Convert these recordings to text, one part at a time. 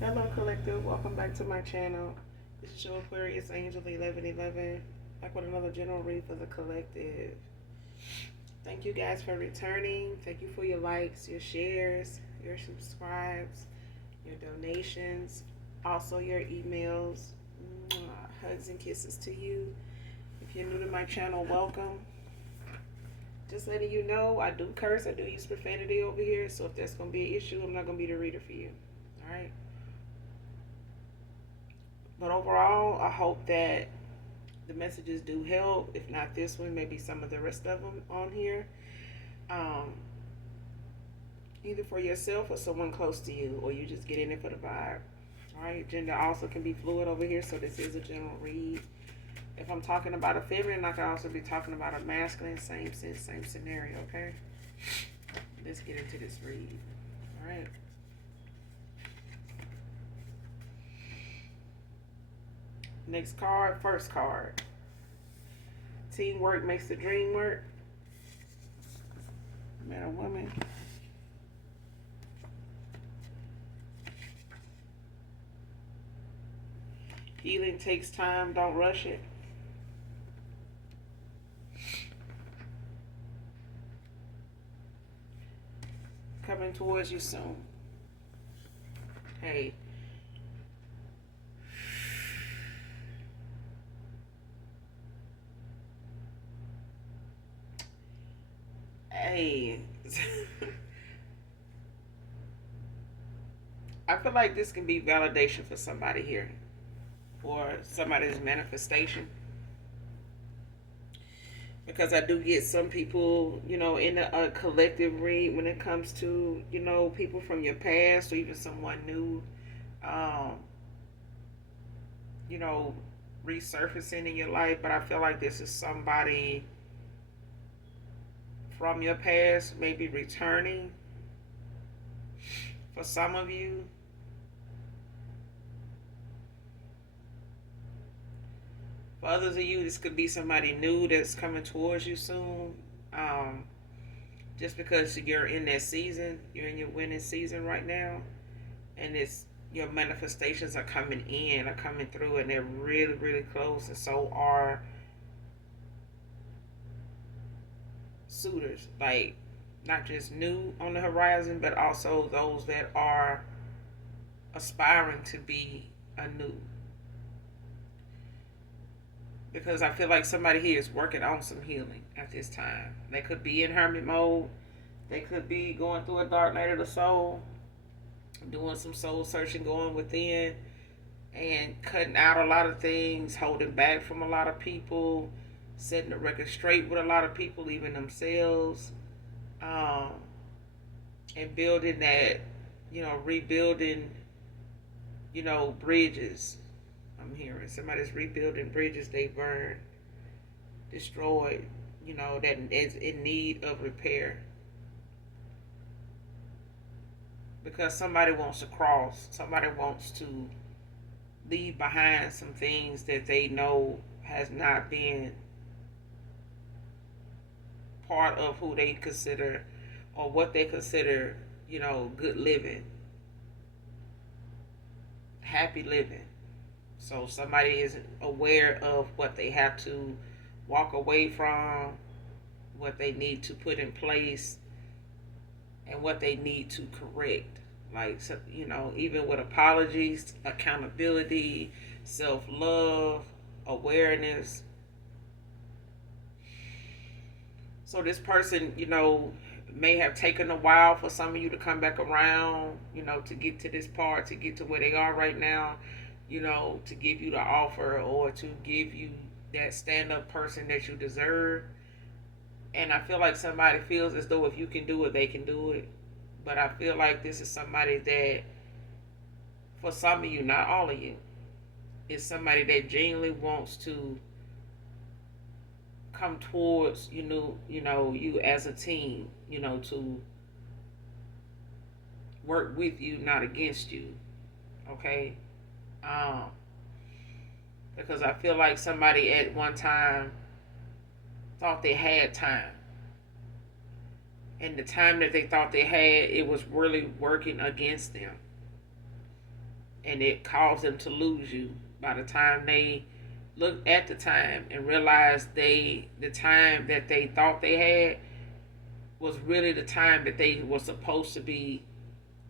Hello, collective. Welcome back to my channel. This is your Aquarius Angel 1111. Back with another general read for the collective. Thank you guys for returning. Thank you for your likes, your shares, your subscribes, your donations, also your emails. Hugs and kisses to you. If you're new to my channel, welcome. Just letting you know, I do curse. I do use profanity over here. So if there's going to be an issue, I'm not going to be the reader for you. All right. But overall, I hope that the messages do help. If not this one, maybe some of the rest of them on here. Um, Either for yourself or someone close to you, or you just get in it for the vibe. All right. Gender also can be fluid over here, so this is a general read. If I'm talking about a feminine, I can also be talking about a masculine. Same sense, same scenario. Okay. Let's get into this read. All right. Next card, first card. Teamwork makes the dream work. Man or woman. Healing takes time, don't rush it. Coming towards you soon. Hey. Hey. I feel like this can be validation for somebody here, or somebody's manifestation. Because I do get some people, in a collective read when it comes to, people from your past or even someone new, um, you know, resurfacing in your life. But I feel like this is somebody from your past, maybe returning for some of you. For others of you, this could be somebody new that's coming towards you soon. Just because you're in that season, you're in your winning season right now, and it's your manifestations are coming in, are coming through, and they're really, really close. And so are suitors, like not just new on the horizon, but also those that are aspiring to be a new. Because I feel like somebody here is working on some healing at this time. They could be in hermit mode. They could be going through a dark night of the soul, doing some soul searching, going within, and cutting out a lot of things, holding back from a lot of people, setting the record straight with a lot of people, even themselves, um, and building that, rebuilding, bridges. I'm hearing somebody's rebuilding bridges they burned, destroyed, that is in need of repair. Because somebody wants to cross, somebody wants to leave behind some things that they know has not been part of who they consider or what they consider, good living, happy living. So somebody is aware of what they have to walk away from, what they need to put in place, and what they need to correct. Like, even with apologies, accountability, self love, awareness. So this person, may have taken a while for some of you to come back around, to get to this part, to get to where they are right now, to give you the offer or to give you that stand up person that you deserve. And I feel like somebody feels as though if you can do it, they can do it. But I feel like this is somebody that, for some of you, not all of you, is somebody that genuinely wants to come towards you as a team, to work with you, not against you. Okay? Um, because I feel like somebody at one time thought they had time. And the time that they thought they had, it was really working against them. and it caused them to lose you. By the time they looked at the time and realized the time that they thought they had was really the time that they were supposed to be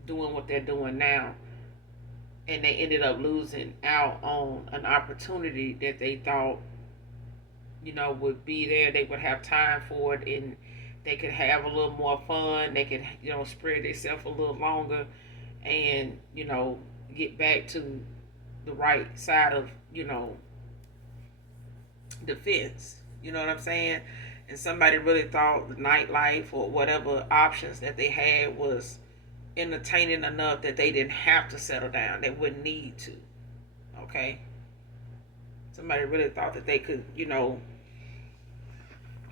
doing what they're doing now, and they ended up losing out on an opportunity that they thought, would be there. They would have time for it, and they could have a little more fun. They could, spread themselves a little longer, and get back to the right side of the fence. You know what I'm saying? And somebody really thought the nightlife or whatever options that they had was entertaining enough that they didn't have to settle down. They wouldn't need to. Okay? Somebody really thought that they could,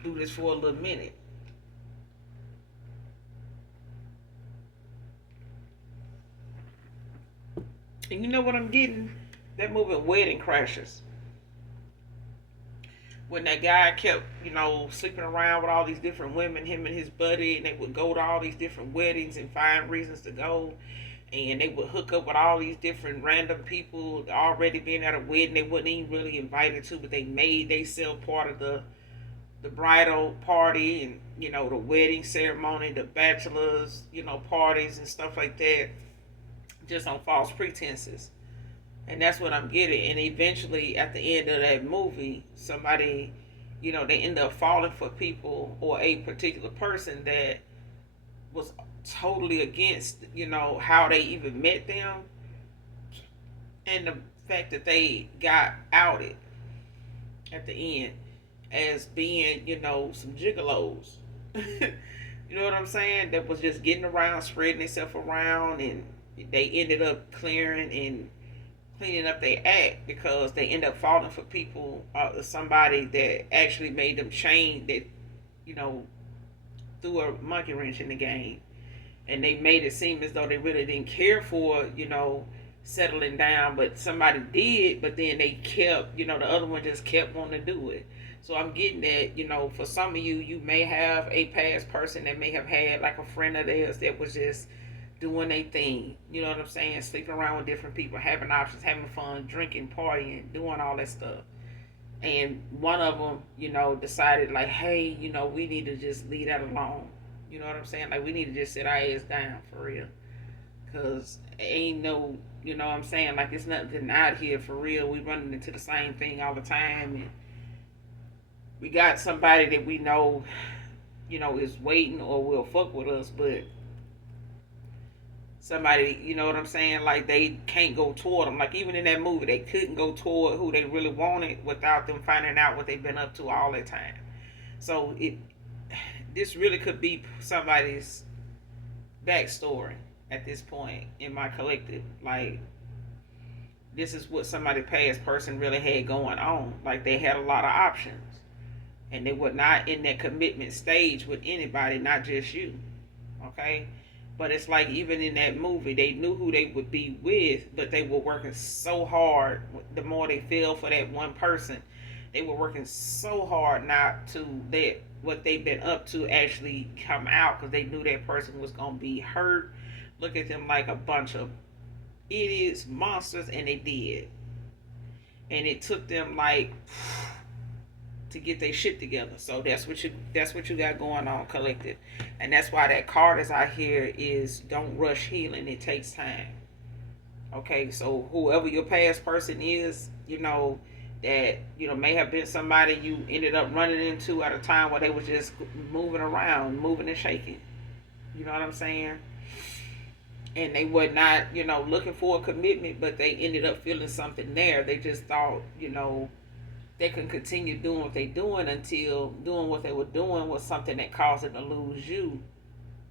do this for a little minute. And you know what I'm getting? That movie Wedding Crashers. When that guy kept, sleeping around with all these different women, him and his buddy, and they would go to all these different weddings and find reasons to go. And they would hook up with all these different random people already being at a wedding they wasn't even really invited to, but they made themselves part of the bridal party and, the wedding ceremony, the bachelors, parties and stuff like that, just on false pretenses. And that's what I'm getting. And eventually, at the end of that movie, somebody, they end up falling for people or a particular person that was totally against, how they even met them. And the fact that they got outed at the end as being, some gigolos. You know what I'm saying? That was just getting around, spreading themselves around, and they ended up cleaning up their act because they end up falling for people, somebody that actually made them change, that threw a monkey wrench in the game, and they made it seem as though they really didn't care for settling down, but somebody did, but then they kept, the other one just kept wanting to do it. So I'm getting that, for some of you may have a past person that may have had like a friend of theirs that was just doing a thing, you know what I'm saying, sleeping around with different people, having options, having fun, drinking, partying, doing all that stuff. And one of them, decided like, hey, we need to just leave that alone. You know what I'm saying? Like, we need to just sit our ass down for real. Because ain't no, you know what I'm saying? Like, it's nothing out here for real. We running into the same thing all the time. And we got somebody that we know, is waiting or will fuck with us, but somebody, you know what I'm saying, like they can't go toward them. Like even in that movie, they couldn't go toward who they really wanted without them finding out what they've been up to all that time. So this really could be somebody's backstory at this point in my collective. Like this is what somebody past person really had going on. Like they had a lot of options. And they were not in that commitment stage with anybody, not just you. Okay? But it's like even in that movie, they knew who they would be with, but they were working so hard. The more they fell for that one person, they were working so hard not to let what they've been up to actually come out because they knew that person was going to be hurt. Look at them like a bunch of idiots, monsters, and they did. And it took them like to get their shit together. So that's what you got going on, collective. And that's why that card is out here is don't rush healing. It takes time. Okay, so whoever your past person is, that may have been somebody you ended up running into at a time where they were just moving around, moving and shaking. You know what I'm saying? And they were not, looking for a commitment, but they ended up feeling something there. They just thought, they can continue doing what they're doing until doing what they were doing was something that caused them to lose you,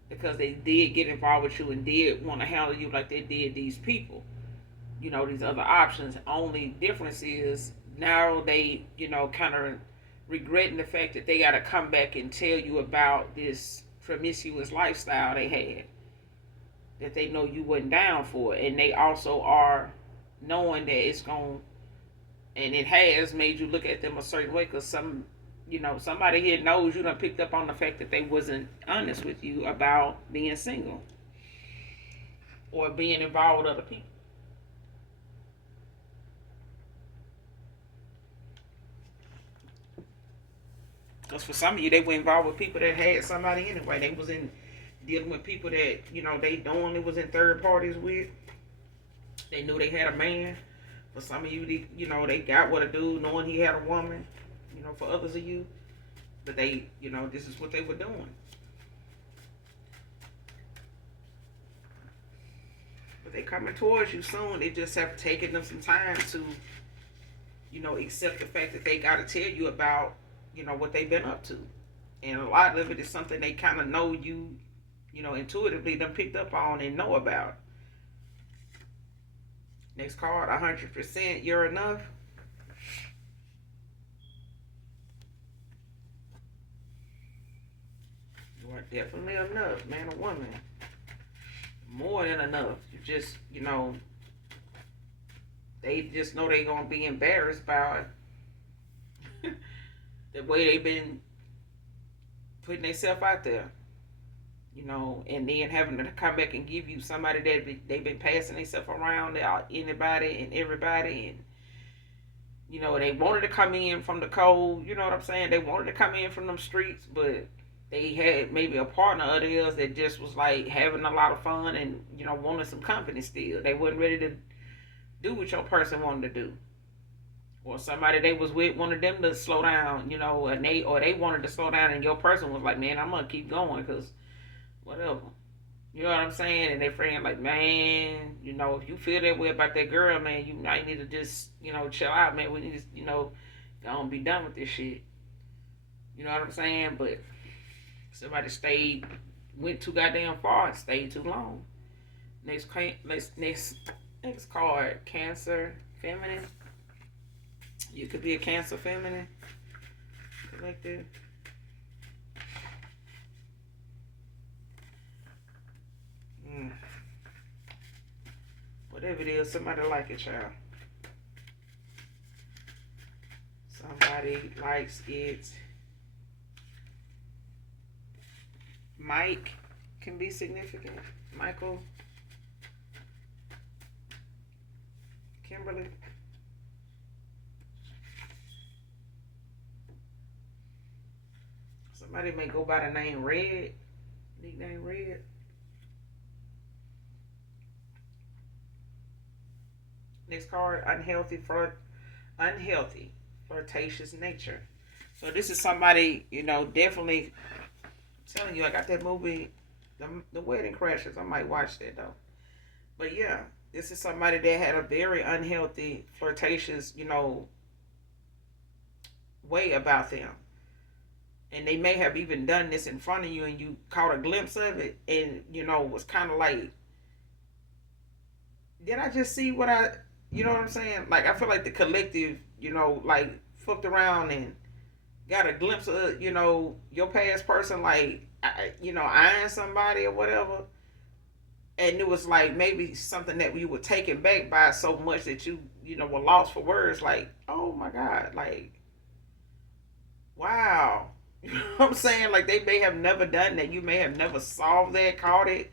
because they did get involved with you and did want to handle you like they did these people, these other options. Only difference is now they, kind of regretting the fact that they got to come back and tell you about this promiscuous lifestyle they had that they know you wasn't down for. And they also are knowing that it's going, and it has made you look at them a certain way, because somebody here knows you done picked up on the fact that they wasn't honest with you about being single or being involved with other people. Because for some of you, they were involved with people that had somebody anyway. They was in dealing with people that, they normally was in third parties with. They knew they had a man. For some of you, they got what a dude knowing he had a woman. For others of you. But they, this is what they were doing. But they coming towards you soon. They just have taken them some time to, accept the fact that they got to tell you about, what they've been up to. And a lot of it is something they kind of know you, intuitively done picked up on and know about. Next card, 100%, you're enough. You are definitely enough, man or woman. More than enough. You just, they just know they're going to be embarrassed by the way they've been putting themselves out there. And then having to come back and give you somebody that they've been passing themselves around to anybody and everybody. And, they wanted to come in from the cold, you know what I'm saying? They wanted to come in from them streets, but they had maybe a partner of theirs that just was like having a lot of fun and, wanted some company still. They wasn't ready to do what your person wanted to do. Or somebody they was with wanted them to slow down, and they wanted to slow down and your person was like, man, I'm going to keep going because whatever. You know what I'm saying? And their friend like, man, if you feel that way about that girl, man, you might need to just, chill out, man. We need to, go and be done with this shit. You know what I'm saying? But somebody went too goddamn far and stayed too long. Next card, Cancer, feminine. You could be a Cancer feminine. Collective. Whatever it is, somebody like it, child. Somebody likes it. Mike can be significant. Michael. Kimberly. Somebody may go by the name Red. Nickname Red. Next card, unhealthy, flirtatious nature. So this is somebody, definitely I'm telling you, I got that movie, the Wedding Crashers. I might watch that though. But yeah, this is somebody that had a very unhealthy, flirtatious, way about them. And they may have even done this in front of you and you caught a glimpse of it and, was kind of like, did I just see what you know what I'm saying? Like, I feel like the collective, like, fucked around and got a glimpse of, your past person, like, eyeing somebody or whatever. And it was like maybe something that you were taken back by so much that you, were lost for words. Like, oh my God, like, wow. You know what I'm saying? Like, they may have never done that. You may have never solved that, caught it.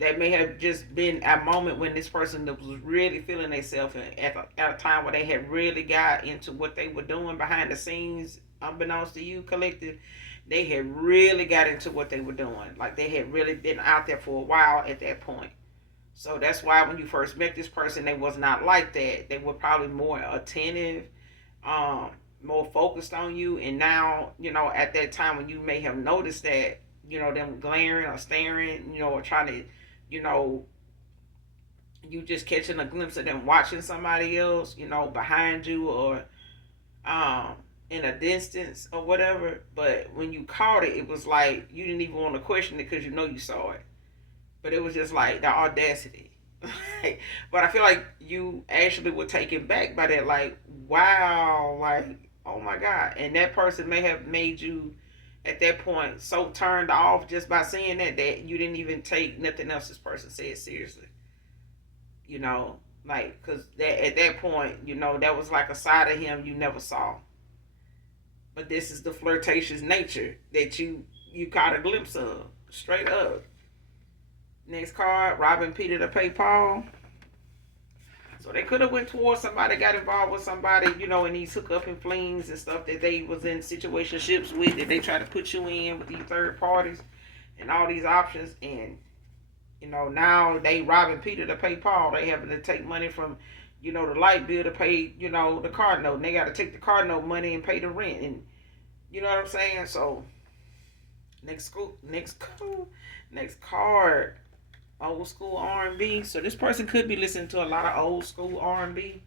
That may have just been a moment when this person was really feeling themselves at a time where they had really got into what they were doing behind the scenes, unbeknownst to you, collective. They had really got into what they were doing. Like, they had really been out there for a while at that point. So that's why when you first met this person, they was not like that. They were probably more attentive, more focused on you. And now, at that time when you may have noticed that, them glaring or staring, or trying to, you just catching a glimpse of them watching somebody else, behind you or in a distance or whatever. But when you caught it, it was like you didn't even want to question it because you saw it. But it was just like the audacity. But I feel like you actually were taken back by that, like, wow, like, oh my God. And that person may have made you at that point so turned off just by seeing that you didn't even take nothing else this person said seriously. Like, because at that point, that was like a side of him you never saw. But this is the flirtatious nature that you caught a glimpse of, straight up. Next card, robbing Peter to pay Paul. So they could have went towards somebody, got involved with somebody, in these hookup and flings and stuff that they was in situationships with, that they try to put you in with these third parties and all these options. And now they robbing Peter to pay Paul. They having to take money from, the light bill to pay, the car note. And they got to take the car note money and pay the rent. And you know what I'm saying? So next card, old school R&B. So this person could be listening to a lot of old school R&B.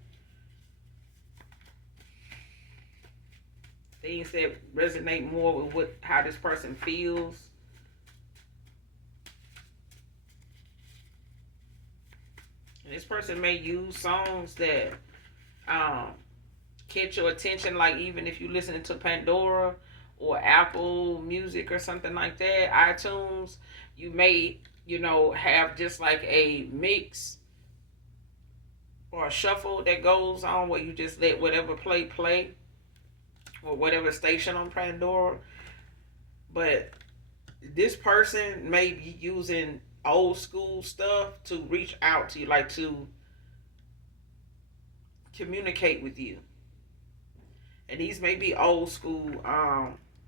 Things that resonate more with how this person feels. And this person may use songs that catch your attention, like even if you're listening to Pandora or Apple Music or something like that, iTunes, you may, have just like a mix or a shuffle that goes on where you just let whatever play or whatever station on Pandora. But this person may be using old school stuff to reach out to you, like to communicate with you. And these may be old school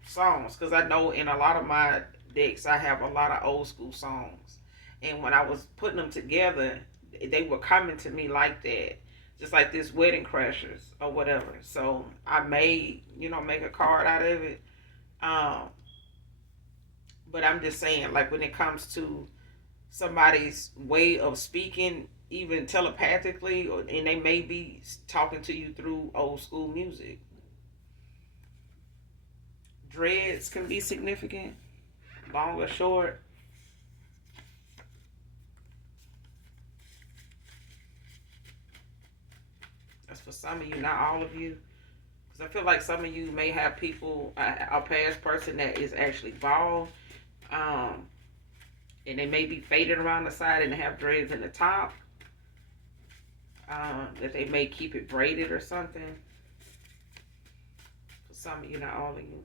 songs, because I know in a lot of my decks I have a lot of old school songs. And when I was putting them together, they were coming to me like that, just like this Wedding Crashers or whatever. So I may, make a card out of it. But I'm just saying, like when it comes to somebody's way of speaking, even telepathically, and they may be talking to you through old school music. Dreads can be significant, long or short. That's for some of you, not all of you. Because I feel like some of you may have people, a past person that is actually bald, and they may be faded around the side and they have dreads in the top. That they may keep it braided or something. For some of you, not all of you.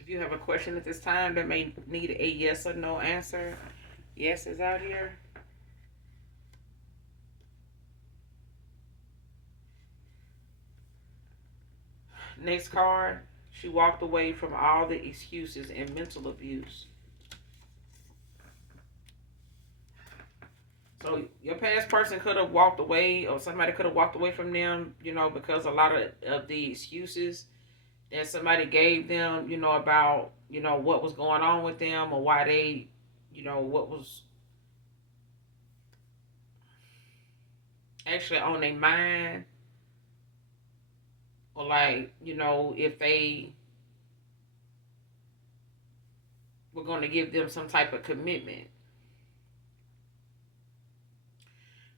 If you have a question at this time that may need a yes or no answer, yes is out here. Next card, she walked away from all the excuses and mental abuse. So your past person could have walked away, or somebody could have walked away from them, because a lot of the excuses that somebody gave them, about, what was going on with them, or why they, what was actually on their mind, or like, if they were going to give them some type of commitment.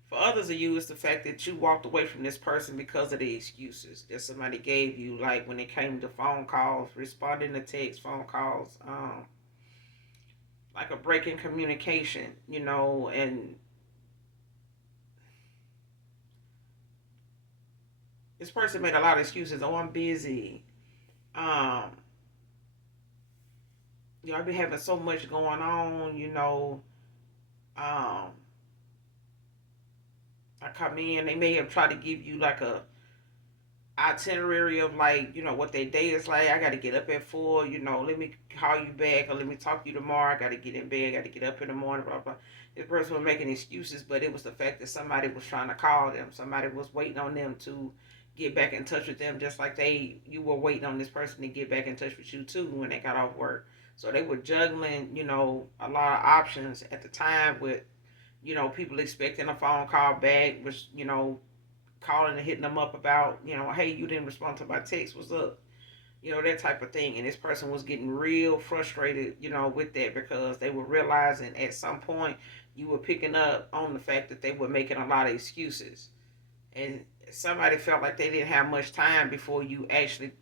For others of you, it's the fact that you walked away from this person because of the excuses that somebody gave you, like when it came to phone calls, responding to text, phone calls, like a break in communication, and this person made a lot of excuses. Oh, I'm busy. Um, I've been having so much going on, Um, I come in, they may have tried to give you like a itinerary of like, what their day is like. I got to get up at 4, let me call you back, or let me talk to you tomorrow. I got to get in bed, I got to get up in the morning, blah, blah. This person was making excuses, but it was the fact that somebody was trying to call them. Somebody was waiting on them to get back in touch with them, just like you were waiting on this person to get back in touch with you too when they got off work. So they were juggling, a lot of options at the time with, people expecting a phone call back, which, calling and hitting them up about, hey, you didn't respond to my text, what's up? That type of thing. And this person was getting real frustrated, with that, because they were realizing at some point you were picking up on the fact that they were making a lot of excuses. And somebody felt like they didn't have much time before you actually,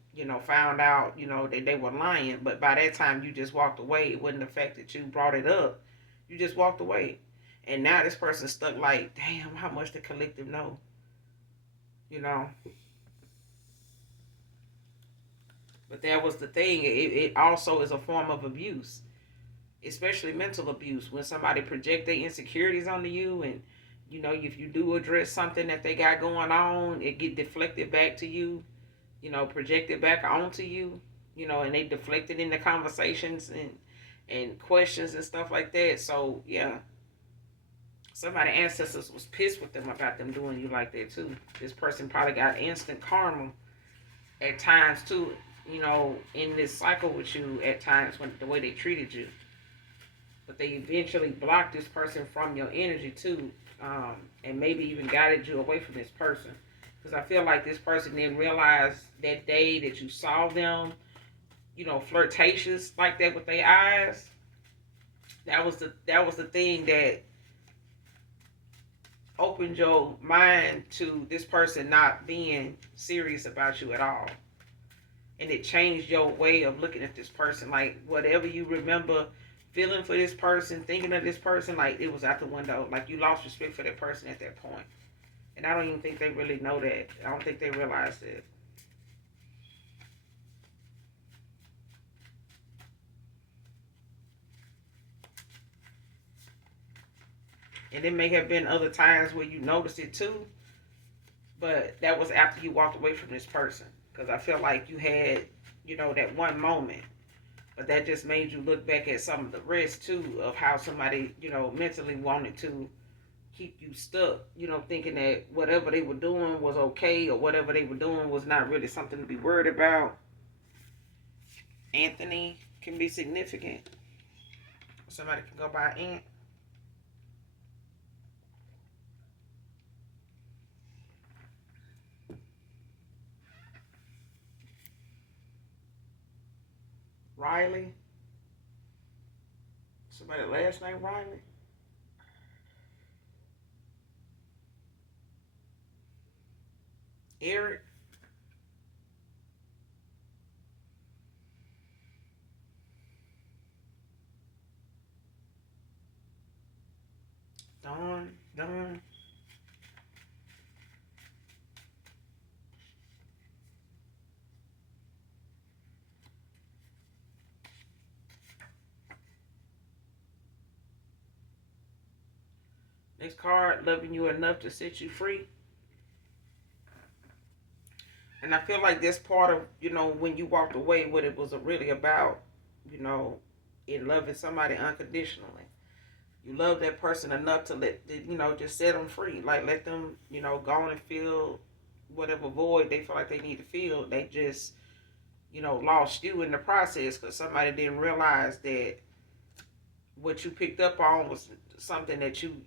found out, that they were lying. But by that time, you just walked away. It wasn't the fact that you brought it up. You just walked away. And now this person's stuck like, damn, how much the collective know? You know. But that was the thing. It also is a form of abuse, especially mental abuse, when somebody project their insecurities onto you, and if you do address something that they got going on, it get deflected back to you, projected back onto you, and they deflected in the conversations and questions and stuff like that. So yeah, somebody ancestors was pissed with them about them doing you like that too. This person probably got instant karma at times too, in this cycle with you at times when the way they treated you. But they eventually blocked this person from your energy too, and maybe even guided you away from this person. Because I feel like this person didn't realize that day that you saw them, flirtatious like that with their eyes. That was the thing that opened your mind to this person not being serious about you at all. And it changed your way of looking at this person. Like, whatever you remember feeling for this person, thinking of this person, like, it was out the window. Like, you lost respect for that person at that point. And I don't even think they really know that. I don't think they realize that. And it may have been other times where you noticed it too, but that was after you walked away from this person. Because I feel like you had, that one moment. But that just made you look back at some of the rest too of how somebody, mentally wanted to keep you stuck, thinking that whatever they were doing was okay, or whatever they were doing was not really something to be worried about. Anthony can be significant. Somebody can go by Ant. Riley. Somebody last name Riley. Eric. Don. Next card, loving you enough to set you free. And I feel like that's part of, when you walked away, what it was really about, in loving somebody unconditionally. You love that person enough to just set them free. Like, let them, go on and feel whatever void they feel like they need to feel. They just, lost you in the process because somebody didn't realize that what you picked up on was something that you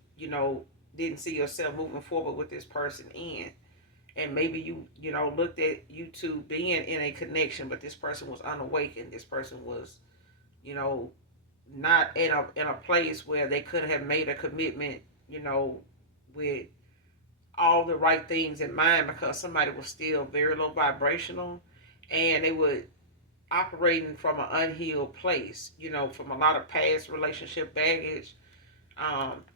didn't see yourself moving forward with this person in. And maybe you looked at you two being in a connection, but this person was unawakened. This person was, you know, not in a place where they could have made a commitment, with all the right things in mind, because somebody was still very low vibrational, and they were operating from an unhealed place, from a lot of past relationship baggage,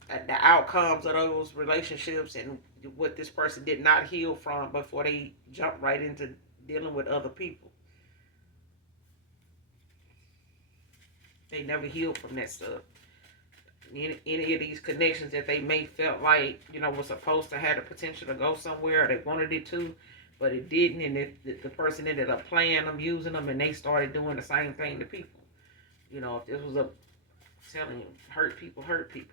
the outcomes of those relationships, and what this person did not heal from before they jumped right into dealing with other people. They never healed from that stuff. Any of these connections that they may felt like, was supposed to have the potential to go somewhere, or they wanted it to, but it didn't, and the person ended up playing them, using them, and they started doing the same thing to people. If this was a telling you, hurt people hurt people.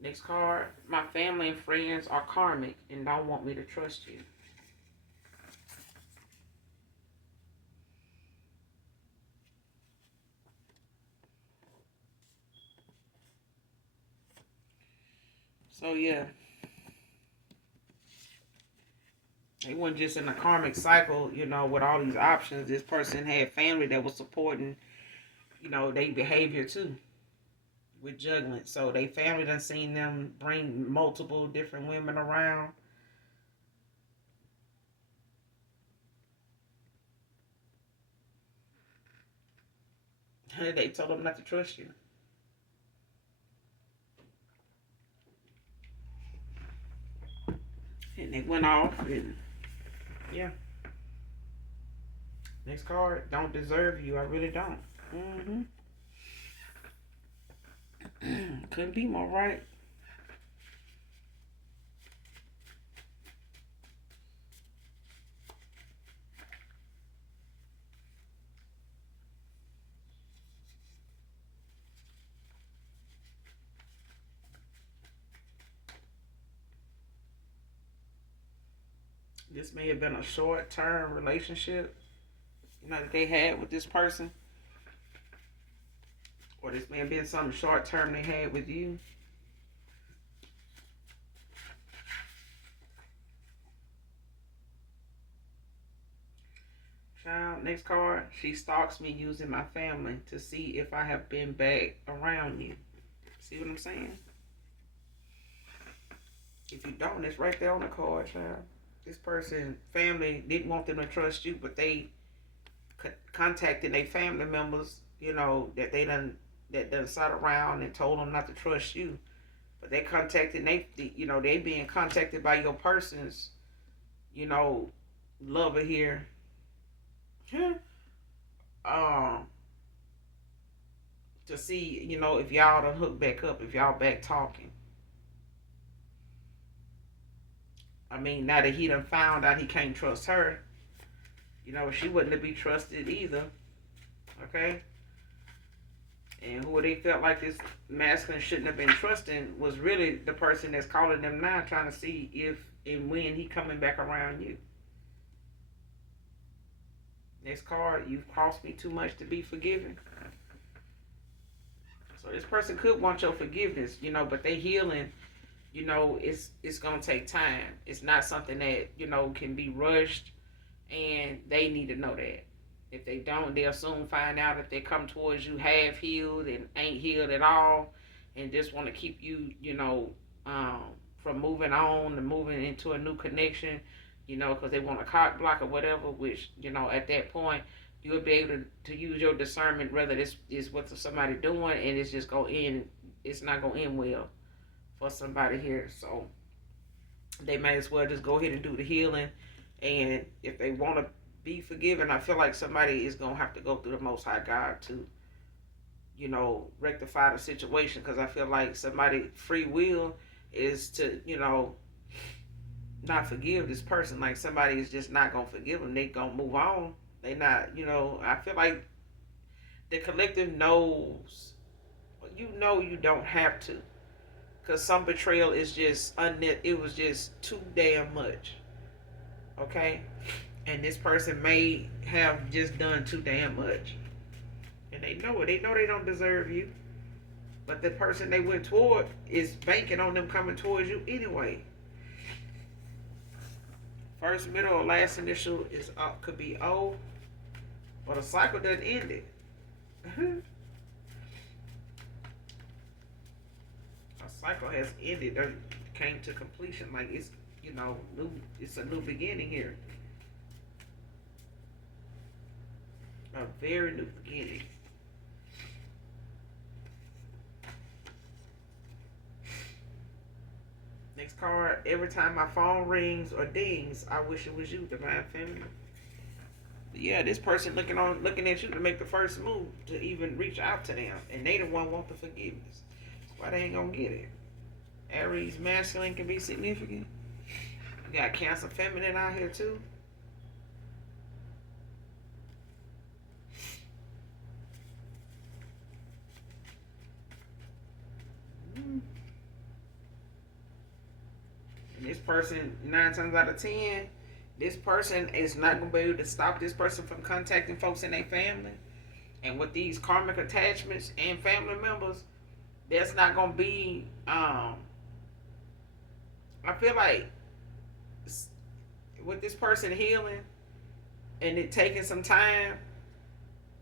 Next card, my family and friends are karmic and don't want me to trust you. So yeah, they weren't just in a karmic cycle, with all these options. This person had family that was supporting, their behavior too. with juggling. So they family done seen them bring multiple different women around. They told them not to trust you. And they went off and yeah. Next card, don't deserve you. I really don't. Couldn't be more right. This may have been a short-term relationship, that they had with this person. Or this may have been something short-term they had with you. Child, next card. She stalks me using my family to see if I have been back around you. See what I'm saying? If you don't, it's right there on the card, child. This person, family, didn't want them to trust you, but they contacted their family members, that done sat around and told them not to trust you. But they contacted, they being contacted by your person's, lover here. To see, if y'all done hook back up, if y'all back talking. I mean, now that he done found out he can't trust her, she wouldn't be trusted either. Okay? And who they felt like this masculine shouldn't have been trusting was really the person that's calling them now, trying to see if and when he coming back around you. Next card, you've cost me too much to be forgiven. So this person could want your forgiveness, but they healing, it's gonna take time. It's not something that, can be rushed, and they need to know that. If they don't, they'll soon find out if they come towards you half healed and ain't healed at all, and just want to keep you, from moving on and moving into a new connection, because they want a cock block or whatever, which, at that point, you'll be able to use your discernment whether this is what somebody doing, and it's just it's not going to end well for somebody here. So they may as well just go ahead and do the healing. And if they want to be forgiven, I feel like somebody is going to have to go through the Most High God to, rectify the situation. Because I feel like somebody free will is to, not forgive this person. Like somebody is just not going to forgive them. They going to move on. They not, I feel like the collective knows, you don't have to. Because some betrayal is just, it was just too damn much. Okay? And this person may have just done too damn much. And they know it. They know they don't deserve you. But the person they went toward is banking on them coming towards you anyway. First, middle, or last initial could be O. But the cycle doesn't end it. A cycle has ended or came to completion. Like it's, new. It's a new beginning here. A very new beginning. Next card. Every time my phone rings or dings, I wish it was you, Divine Feminine. Yeah, this person looking at you to make the first move to even reach out to them, and they the one want the forgiveness. That's why they ain't gonna get it. Aries masculine can be significant. You got Cancer feminine out here too. And this person, 9 times out of 10, this person is not going to be able to stop this person from contacting folks in their family. And with these karmic attachments and family members, that's not going to be, I feel like with this person healing and it taking some time,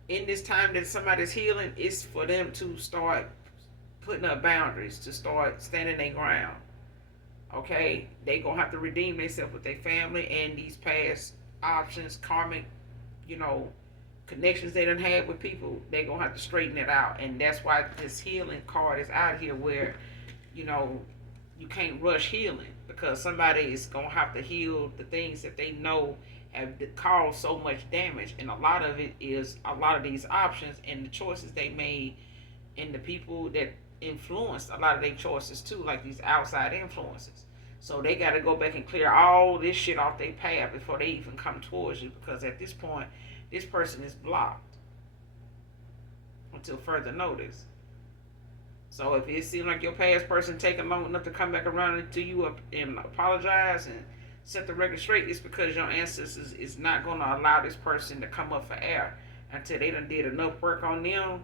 in this time that somebody's healing, it's for them to start putting up boundaries to start standing their ground. Okay, they gonna have to redeem themselves with their family and these past options, karmic, you know, connections they done had with people. They gonna have to straighten it out, and that's why this healing card is out here, where you know you can't rush healing, because somebody is gonna have to heal the things that they know have caused so much damage, and a lot of it is a lot of these options and the choices they made, and the people that influenced a lot of their choices too, like these outside influences. So they got to go back and clear all this shit off their path before they even come towards you, because at this point, this person is blocked until further notice. So if it seems like your past person taking long enough to come back around to you up and apologize and set the record straight, it's because your ancestors is not going to allow this person to come up for air until they done did enough work on them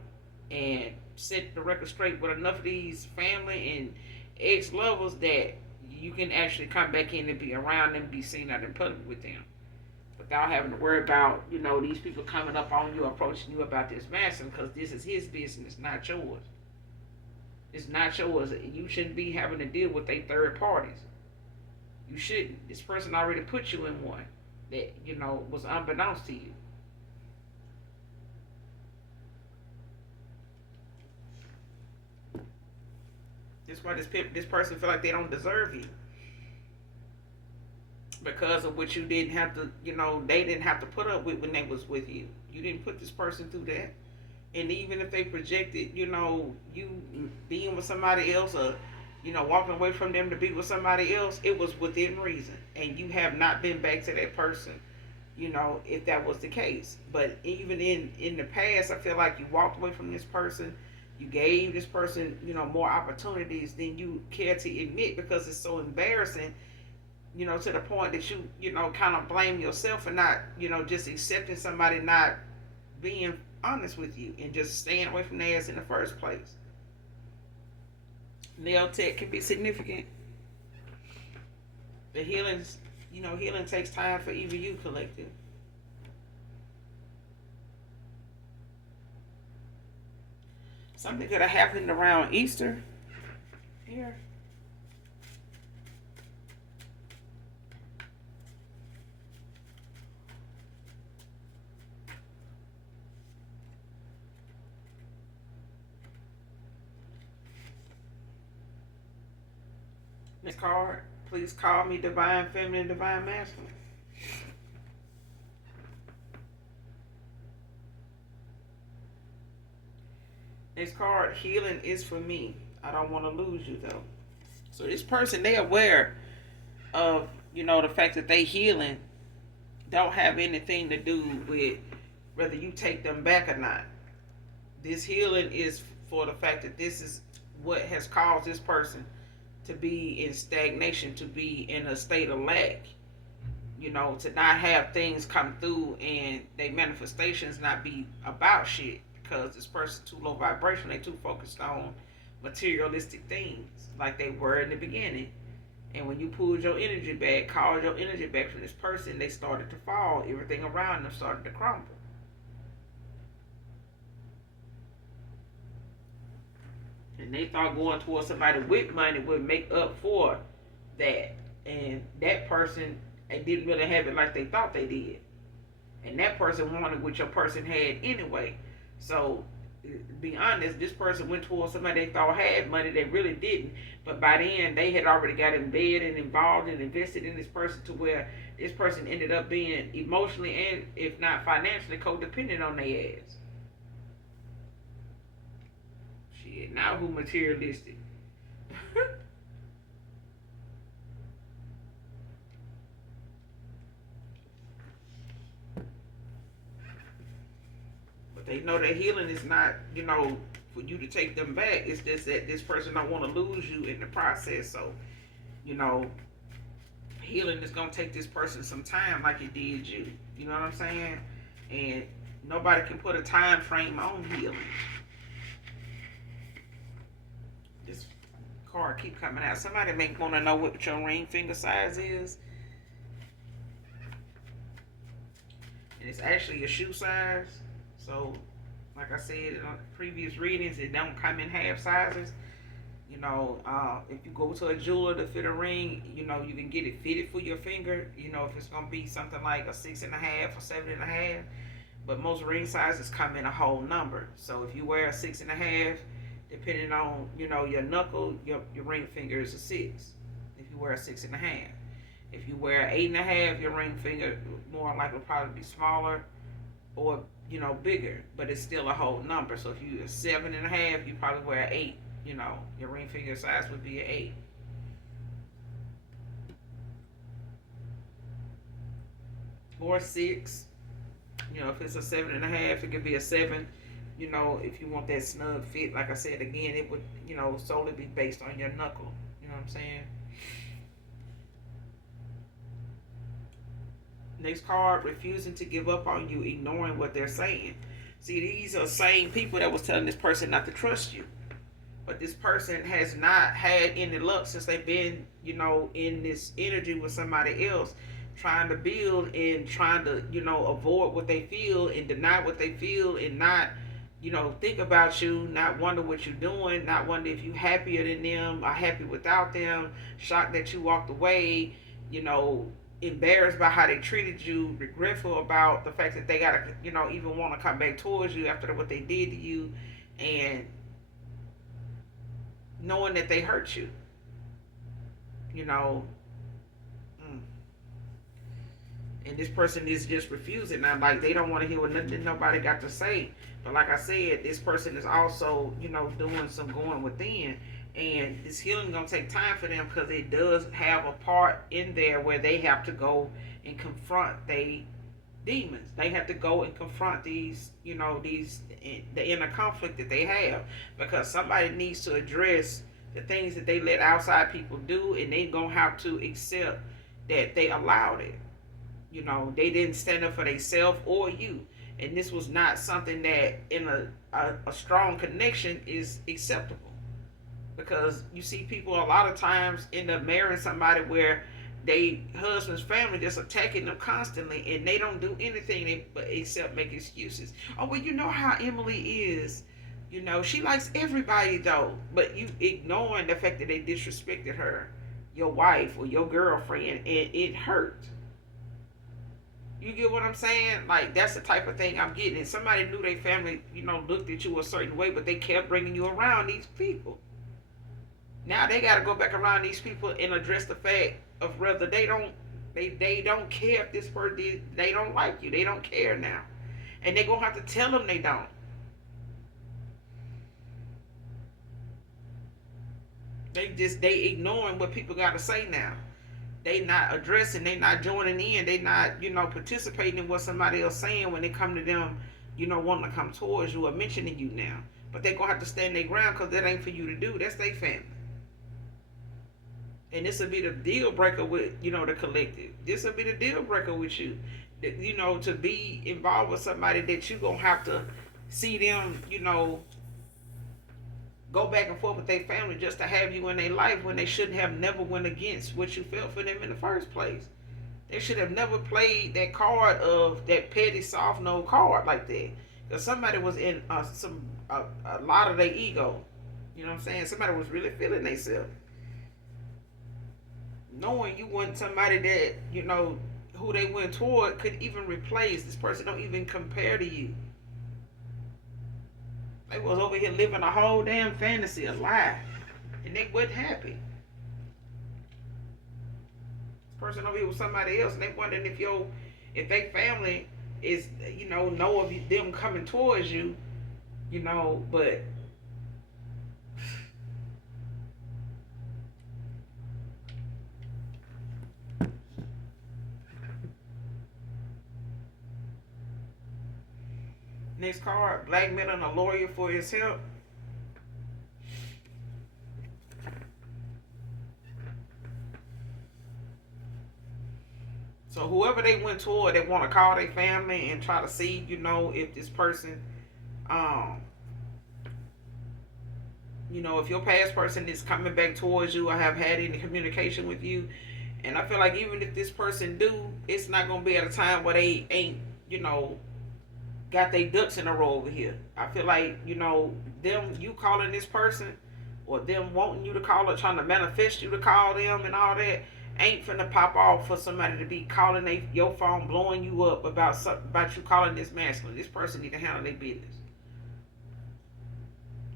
and set the record straight with enough of these family and ex-lovers that you can actually come back in and be around them, be seen out in public with them, without having to worry about, these people coming up on you, approaching you about this matter, because this is his business, not yours. It's not yours. You shouldn't be having to deal with a third parties. You shouldn't. This person already put you in one that, was unbeknownst to you. That's why this person feel like they don't deserve you, because of what you didn't have to, they didn't have to put up with when they was with you. You didn't put this person through that. And even if they projected, you being with somebody else, or, walking away from them to be with somebody else, it was within reason. And you have not been back to that person, if that was the case. But even in the past, I feel like you walked away from this person. You gave this person, more opportunities than you care to admit, because it's so embarrassing, to the point that you kind of blame yourself for not, just accepting somebody not being honest with you and just staying away from their ass in the first place. Nail tech can be significant. The healings, healing takes time for even you, collective. Something could have happened around Easter here. Next card, please call me divine feminine, divine masculine. Next card, healing is for me. I don't want to lose you though. So this person, they aware of, the fact that they healing don't have anything to do with whether you take them back or not. This healing is for the fact that this is what has caused this person to be in stagnation, to be in a state of lack, to not have things come through and their manifestations not be about shit, because this person too low vibration, they too focused on materialistic things like they were in the beginning. And when you pulled your energy back, called your energy back from this person, they started to fall. Everything around them started to crumble. And they thought going towards somebody with money would make up for that. And that person, they didn't really have it like they thought they did. And that person wanted what your person had anyway. So, to be honest, this person went towards somebody they thought had money. They really didn't. But by then, they had already got in bed and involved and invested in this person, to where this person ended up being emotionally and, if not financially, codependent on their ass. Shit, now who materialistic? But they know that healing is not, for you to take them back. It's just that this person don't want to lose you in the process. So, healing is going to take this person some time, like it did you. You know what I'm saying? And nobody can put a time frame on healing. This card keep coming out. Somebody may want to know what your ring finger size is. And it's actually a shoe size. So, like I said in previous readings, it don't come in half sizes. If you go to a jeweler to fit a ring, you can get it fitted for your finger. If it's gonna be something like a 6.5 or 7.5, but most ring sizes come in a whole number. So if you wear a 6.5, depending on your knuckle, your ring finger is a 6. If you wear a 6.5, if you wear 8.5, your ring finger more likely probably be smaller or bigger, but it's still a whole number. So if you're 7.5, you probably wear an 8. Your ring finger size would be an 8. Or 6. If it's a 7.5, it could be a 7. If you want that snug fit, like I said again, it would solely be based on your knuckle. You know what I'm saying? Next card, refusing to give up on you, ignoring what they're saying. See, these are same people that was telling this person not to trust you. But this person has not had any luck since they've been, in this energy with somebody else, trying to build and trying to, avoid what they feel and deny what they feel and not, think about you, not wonder what you're doing, not wonder if you're happier than them or happy without them, shocked that you walked away, you know, embarrassed by how they treated you, regretful about the fact that they gotta, even want to come back towards you after what they did to you, and knowing that they hurt you, you know. Mm. And this person is just refusing. Now, like, they don't want to hear what nothing nobody got to say. But like I said, this person is also, doing some going within. And this healing gonna take time for them because it does have a part in there where they have to go and confront they demons. They have to go and confront these, the inner conflict that they have, because somebody needs to address the things that they let outside people do, and they gonna have to accept that they allowed it. They didn't stand up for themselves or you, and this was not something that in a strong connection is acceptable, because you see people a lot of times end up marrying somebody where they husband's family just attacking them constantly, and they don't do anything but except make excuses. Oh, well, you know how Emily is. She likes everybody though, but you ignoring the fact that they disrespected her, your wife or your girlfriend, and it hurt. You get what I'm saying? Like, that's the type of thing I'm getting. And somebody knew their family, looked at you a certain way, but they kept bringing you around these people. Now they got to go back around these people and address the fact of whether they don't care if this person, they don't like you. They don't care now, and they gonna have to tell them they don't. They ignoring what people got to say now. They not addressing. They not joining in. They not participating in what somebody else saying when they come to them, wanting to come towards you or mentioning you now. But they gonna have to stand their ground because that ain't for you to do. That's their family. And this will be the deal breaker with the collective. This will be the deal breaker with you. To be involved with somebody that you gonna have to see them, go back and forth with their family just to have you in their life when they shouldn't have never went against what you felt for them in the first place. They should have never played that card of that petty soft no card like that. Because somebody was in a lot of their ego. You know what I'm saying? Somebody was really feeling themselves. Knowing you want somebody that, who they went toward could even replace. This person don't even compare to you. They was over here living a whole damn fantasy, a lie. And they wasn't happy. This person over here with somebody else, and they wondering if they family is, know of them coming towards you, but next card, blackmailing a lawyer for his help. So whoever they went toward, they want to call their family and try to see, if this person, if your past person is coming back towards you or have had any communication with you. And I feel like even if this person do, it's not going to be at a time where they ain't, got their ducks in a row over here. I feel like, them, you calling this person or them wanting you to call or trying to manifest you to call them and all that, ain't finna pop off for somebody to be calling your phone, blowing you up about you calling this masculine. This person need to handle their business.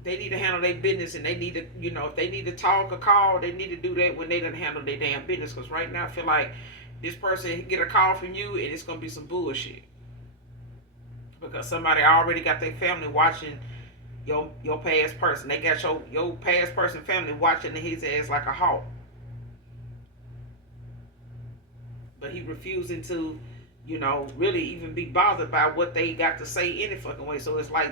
They need to handle their business, and they need to, if they need to talk or call, they need to do that when they done handle their damn business. Because right now I feel like this person get a call from you and it's gonna be some bullshit. Because somebody already got their family watching your past person. They got your past person family watching his ass like a hawk. But he refusing to, really even be bothered by what they got to say any fucking way. So it's like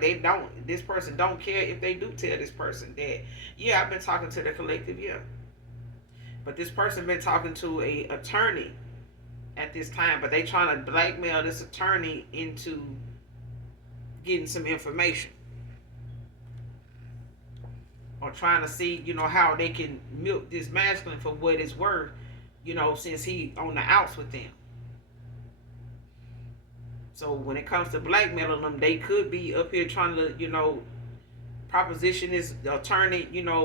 this person don't care if they do tell this person that, yeah, I've been talking to the collective, yeah. But this person been talking to a attorney at this time, but they trying to blackmail this attorney into getting some information. Or trying to see, how they can milk this masculine for what it's worth, since he on the outs with them. So when it comes to blackmailing them, they could be up here trying to, proposition this attorney,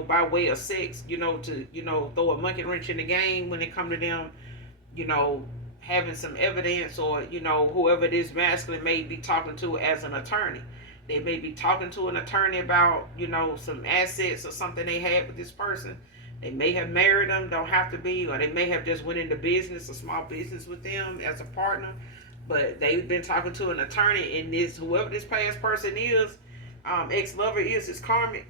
by way of sex, to, throw a monkey wrench in the game when it come to them, having some evidence, or, whoever this masculine may be talking to as an attorney. They may be talking to an attorney about, some assets or something they had with this person. They may have married them, don't have to be, or they may have just went into business, a small business with them as a partner. But they've been talking to an attorney, and whoever this past person is, ex-lover is Karmic.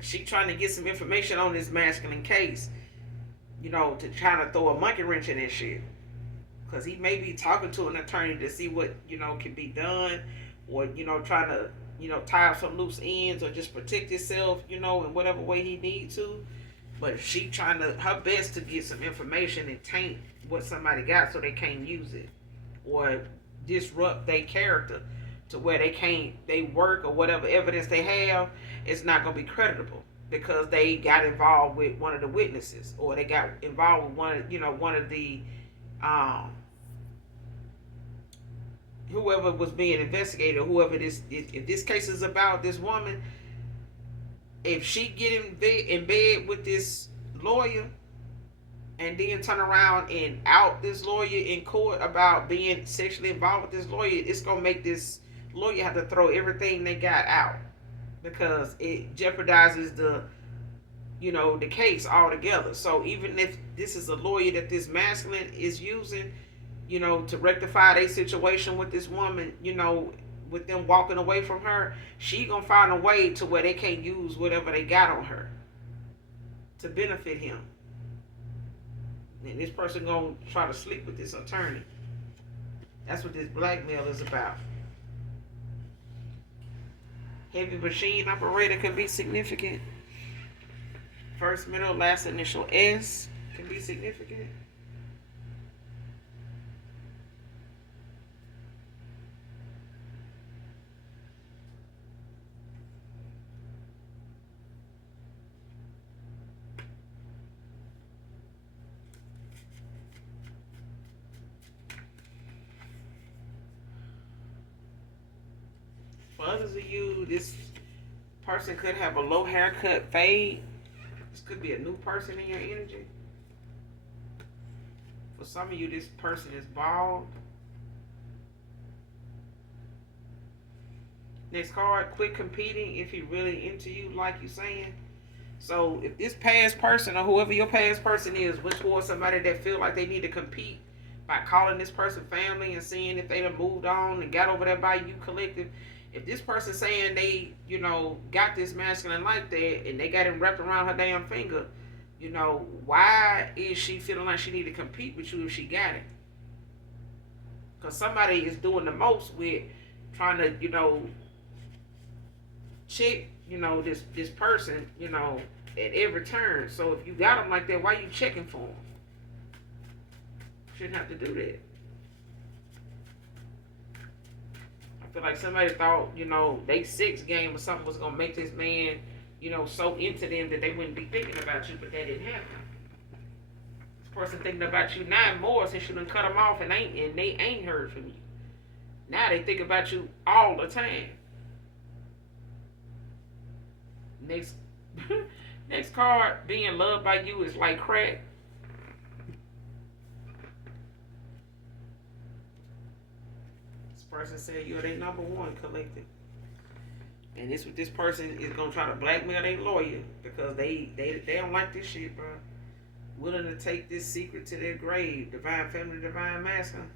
She trying to get some information on this masculine case, to try to throw a monkey wrench in that shit. Because he may be talking to an attorney to see what, can be done, or, trying to, tie up some loose ends, or just protect himself, in whatever way he needs to. But she trying her best to get some information and taint what somebody got so they can't use it, or disrupt their character to where they work, or whatever evidence they have, it's not going to be creditable because they got involved with one of the witnesses, or they got involved with one of the whoever was being investigated, or whoever if this case is about this woman. If she get in bed with this lawyer, and then turn around and out this lawyer in court about being sexually involved with this lawyer, it's going to make this lawyer have to throw everything they got out, because it jeopardizes the case altogether. So even if this is a lawyer that this masculine is using, to rectify their situation with this woman, with them walking away from her, she gonna find a way to where they can't use whatever they got on her to benefit him. And this person gonna try to sleep with this attorney. That's what this blackmail is about. Heavy machine operator can be significant. First, middle, last initial S can be significant. For others of you, this person could have a low haircut fade. This could be a new person in your energy. For some of you, this person is bald. Next card, quit competing if he really into you like you saying. So if this past person, or whoever your past person is, went towards somebody that feel like they need to compete by calling this person family and seeing if they done moved on and got over there by you collective. If this person saying they, got this masculine like that, and they got him wrapped around her damn finger, why is she feeling like she need to compete with you if she got it? Because somebody is doing the most with trying to, check, this person, at every turn. So if you got them like that, why you checking for them? Shouldn't have to do that. I feel like somebody thought, they 6 game or something was gonna make this man, so into them that they wouldn't be thinking about you, but that didn't happen. This person thinking about you 9 more since you done cut them off and they ain't heard from you. Now they think about you all the time. Next Next card, being loved by you is like crack. This person said you're their number one collective. And this person is gonna try to blackmail their lawyer because they don't like this shit, bro. Willing to take this secret to their grave. Divine feminine, divine masculine.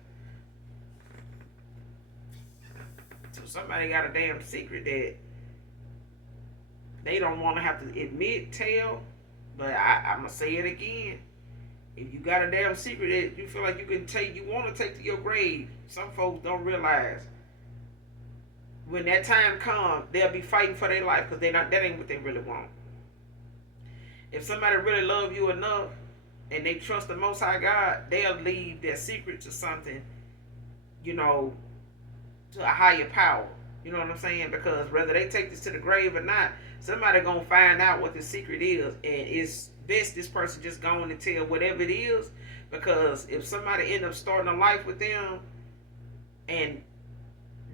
So somebody got a damn secret that they don't want to have to admit, tell. But I'm gonna say it again. If you got a damn secret that you feel like you can take, you want to take to your grave. Some folks don't realize when that time comes, they'll be fighting for their life because that ain't what they really want. If somebody really love you enough and they trust the Most High God, they'll leave their secret to something, you know, to a higher power. You know what I'm saying? Because whether they take this to the grave or not, somebody gonna find out what the secret is, and it's best this person just going to tell whatever it is. Because if somebody end up starting a life with them, and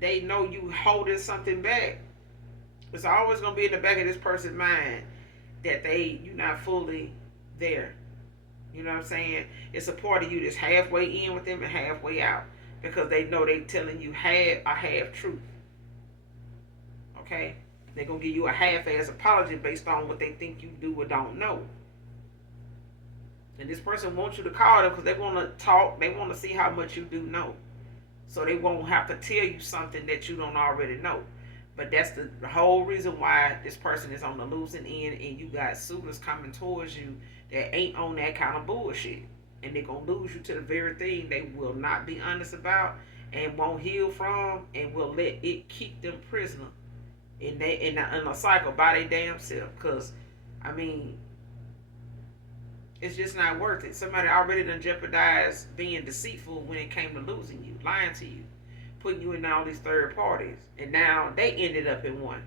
they know you holding something back, it's always gonna be in the back of this person's mind that you're not fully there. You know what I'm saying? It's a part of you that's halfway in with them and halfway out because they know they telling you half truth. Okay? They're going to give you a half-ass apology based on what they think you do or don't know. And this person wants you to call them because they want to talk. They want to see how much you do know. So they won't have to tell you something that you don't already know. But that's the whole reason why this person is on the losing end and you got suitors coming towards you that ain't on that kind of bullshit. And they're going to lose you to the very thing they will not be honest about and won't heal from and will let it keep them prisoner in a cycle by their damn self. Because, I mean, it's just not worth it. Somebody already done jeopardized being deceitful when it came to losing you, lying to you, putting you in all these third parties. And now they ended up in one.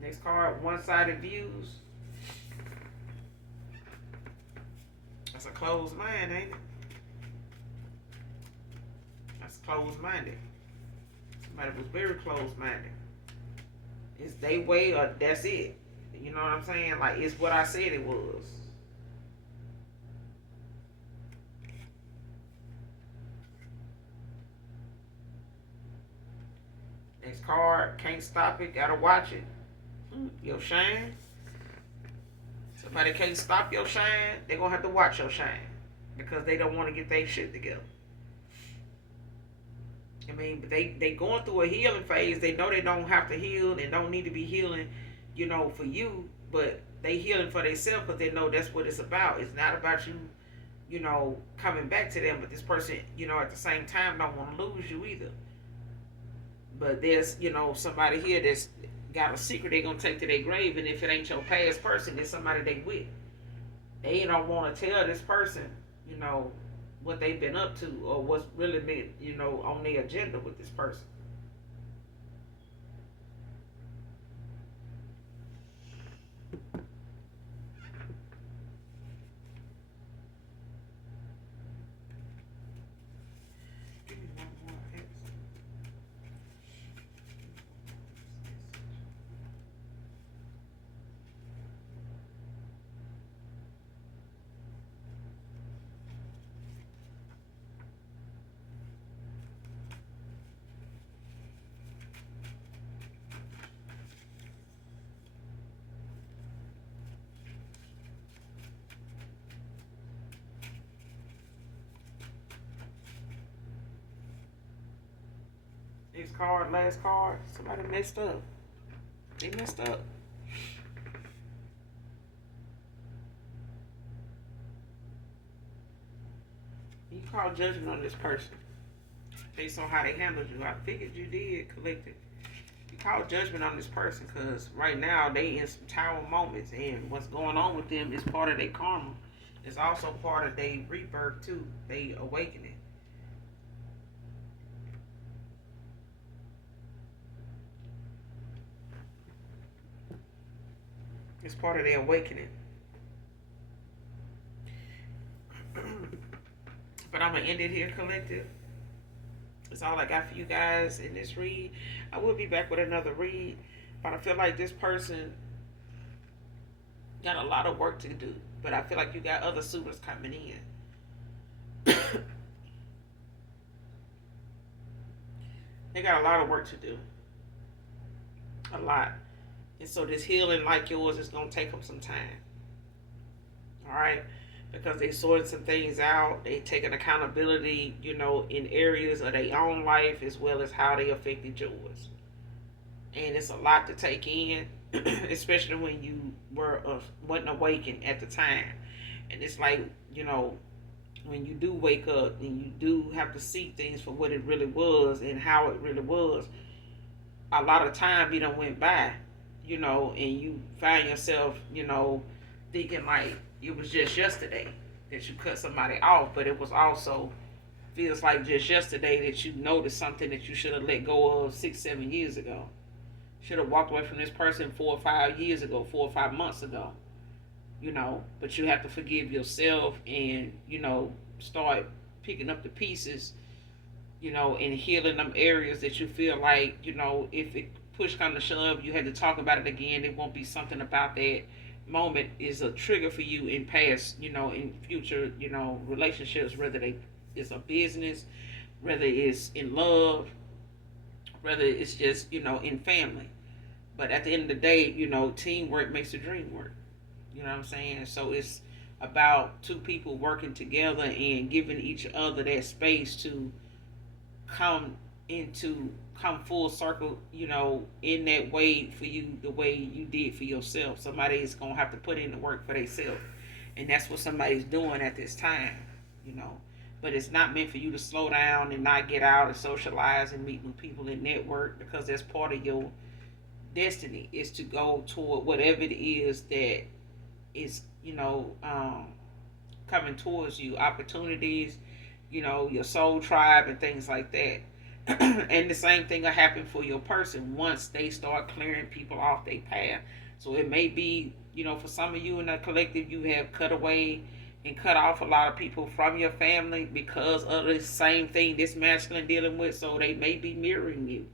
Next card, one-sided views. That's a closed mind, ain't it? That's closed-minded. Somebody was very closed-minded. It's they way or that's it. You know what I'm saying? Like, it's what I said it was. Next card, can't stop it, gotta watch it. Your shine. Somebody can't stop your shine, they're gonna have to watch your shine because they don't want to get their shit together. I mean, but they going through a healing phase. They know they don't have to heal and don't need to be healing, you know, for you, but they healing for themselves because they know that's what it's about. It's not about you, you know, coming back to them, but this person, you know, at the same time don't want to lose you either. But there's, you know, somebody here that's got a secret they're gonna take to their grave, and if it ain't your past person, it's somebody they with. They don't want to tell this person, you know, what they've been up to or what's really been, you know, on their agenda with this person. Give me one more text. Next card, last card. Somebody messed up. They messed up. You call judgment on this person based on how they handled you. I figured you did, collective. You call judgment on this person because right now they in some tower moments, and what's going on with them is part of their karma. It's also part of their rebirth too. They awakening. It's part of their awakening. But I'm going to end it here, collective. That's all I got for you guys in this read. I will be back with another read. But I feel like this person got a lot of work to do. But I feel like you got other suitors coming in. They got a lot of work to do. A lot. And so this healing like yours is going to take them some time. All right? Because they sorted some things out. They taking accountability, in areas of their own life as well as how they affected yours. And it's a lot to take in, especially when you wasn't awakened at the time. And it's like, when you do wake up and you do have to see things for what it really was and how it really was, a lot of time you done went by, and you find yourself, thinking like it was just yesterday that you cut somebody off, but it was also feels like just yesterday that you noticed something that you should have let go of 6-7 years ago. Should have walked away from this person 4 or 5 years ago, 4 or 5 months ago. But you have to forgive yourself and, start picking up the pieces, and healing them areas that you feel like, if it push come to shove, you had to talk about it again. It won't be something about that moment is a trigger for you in past, in future, relationships, whether it's a business, whether it's in love, whether it's just, in family. But at the end of the day, teamwork makes the dream work. You know what I'm saying? So it's about two people working together and giving each other that space to come come full circle, in that way for you, the way you did for yourself. Somebody is going to have to put in the work for themselves. And that's what somebody's doing at this time, But it's not meant for you to slow down and not get out and socialize and meet new people and network, because that's part of your destiny, is to go toward whatever it is that is, coming towards you, opportunities, your soul tribe and things like that. And the same thing will happen for your person once they start clearing people off their path. So it may be, for some of you in the collective, you have cut away and cut off a lot of people from your family because of the same thing this masculine dealing with. So they may be mirroring you.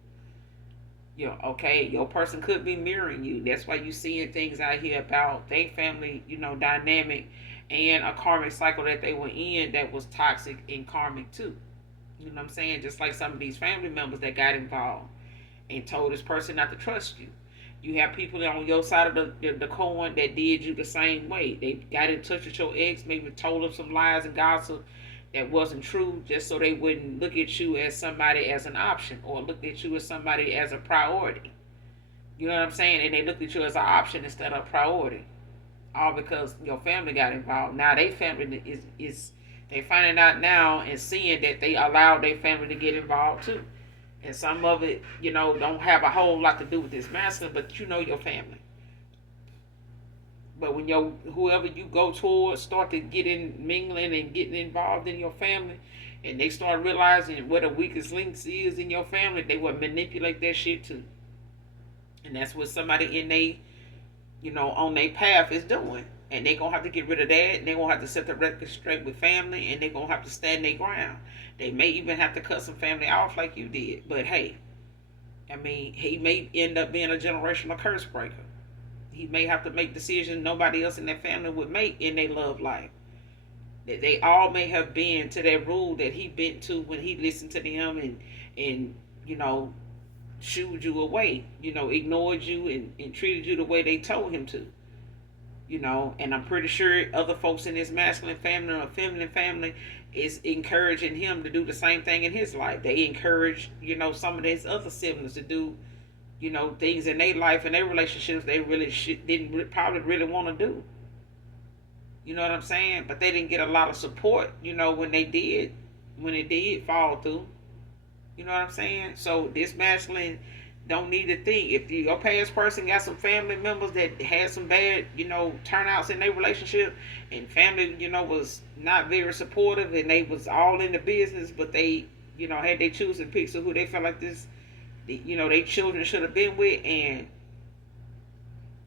Okay, your person could be mirroring you. That's why you seeing things out here about their family, dynamic, and a karmic cycle that they were in that was toxic and karmic too. You know what I'm saying? Just like some of these family members that got involved and told this person not to trust you. You have people on your side of the coin that did you the same way. They got in touch with your ex, maybe told them some lies and gossip that wasn't true, just so they wouldn't look at you as somebody as an option, or look at you as somebody as a priority. You know what I'm saying? And they looked at you as an option instead of a priority. All because your family got involved. Now their family is they finding out now and seeing that they allowed their family to get involved too. And some of it, don't have a whole lot to do with this masculine, but your family. But when whoever you go towards start to get in mingling and getting involved in your family, and they start realizing what the weakest links is in your family, they will manipulate that shit too. And that's what somebody in they, on their path is doing. And they're going to have to get rid of that. And they're going to have to set the record straight with family. And they're going to have to stand their ground. They may even have to cut some family off like you did. But hey, he may end up being a generational curse breaker. He may have to make decisions nobody else in their family would make in their love life. That they all may have been to that rule that he bent to when he listened to them and shooed you away. Ignored you and treated you the way they told him to. And I'm pretty sure other folks in his masculine family or feminine family is encouraging him to do the same thing in his life. They encourage, some of his other siblings to do, things in their life and their relationships they really didn't probably really want to do. You know what I'm saying? But they didn't get a lot of support, when it did fall through. You know what I'm saying? So this masculine don't need to think. If your past person got some family members that had some bad, turnouts in their relationship, and family, was not very supportive, and they was all in the business, but they, had they choosing picks of who they felt like their children should have been with, and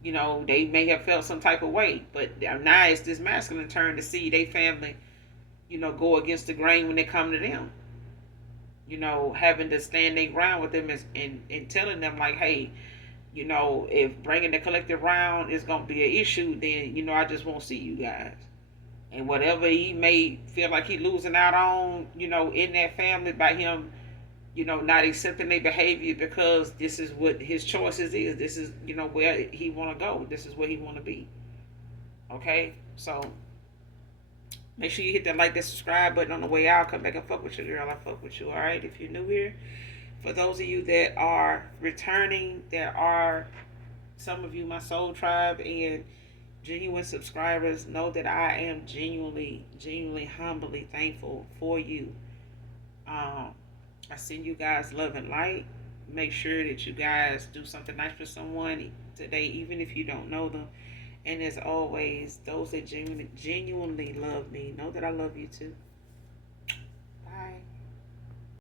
they may have felt some type of way. But now it's this masculine turn to see their family, go against the grain when they come to them. Having to stand their ground with them and telling them like, hey, You know, if bringing the collective round is gonna be an issue, then I just won't see you guys. And whatever he may feel like he losing out on, in that family by him, not accepting their behavior because this is what his choices is. This is, where he want to go. This is where he want to be. Okay, so make sure you hit that like, that subscribe button on the way out. Come back and fuck with you, girl. I fuck with you. All right, if you're new here. For those of you that are returning, there are some of you my soul tribe and genuine subscribers. Know that I am genuinely, humbly thankful for you. I send you guys love and light. Make sure that you guys do something nice for someone today, even if you don't know them. And as always, those that genuinely love me, know that I love you too.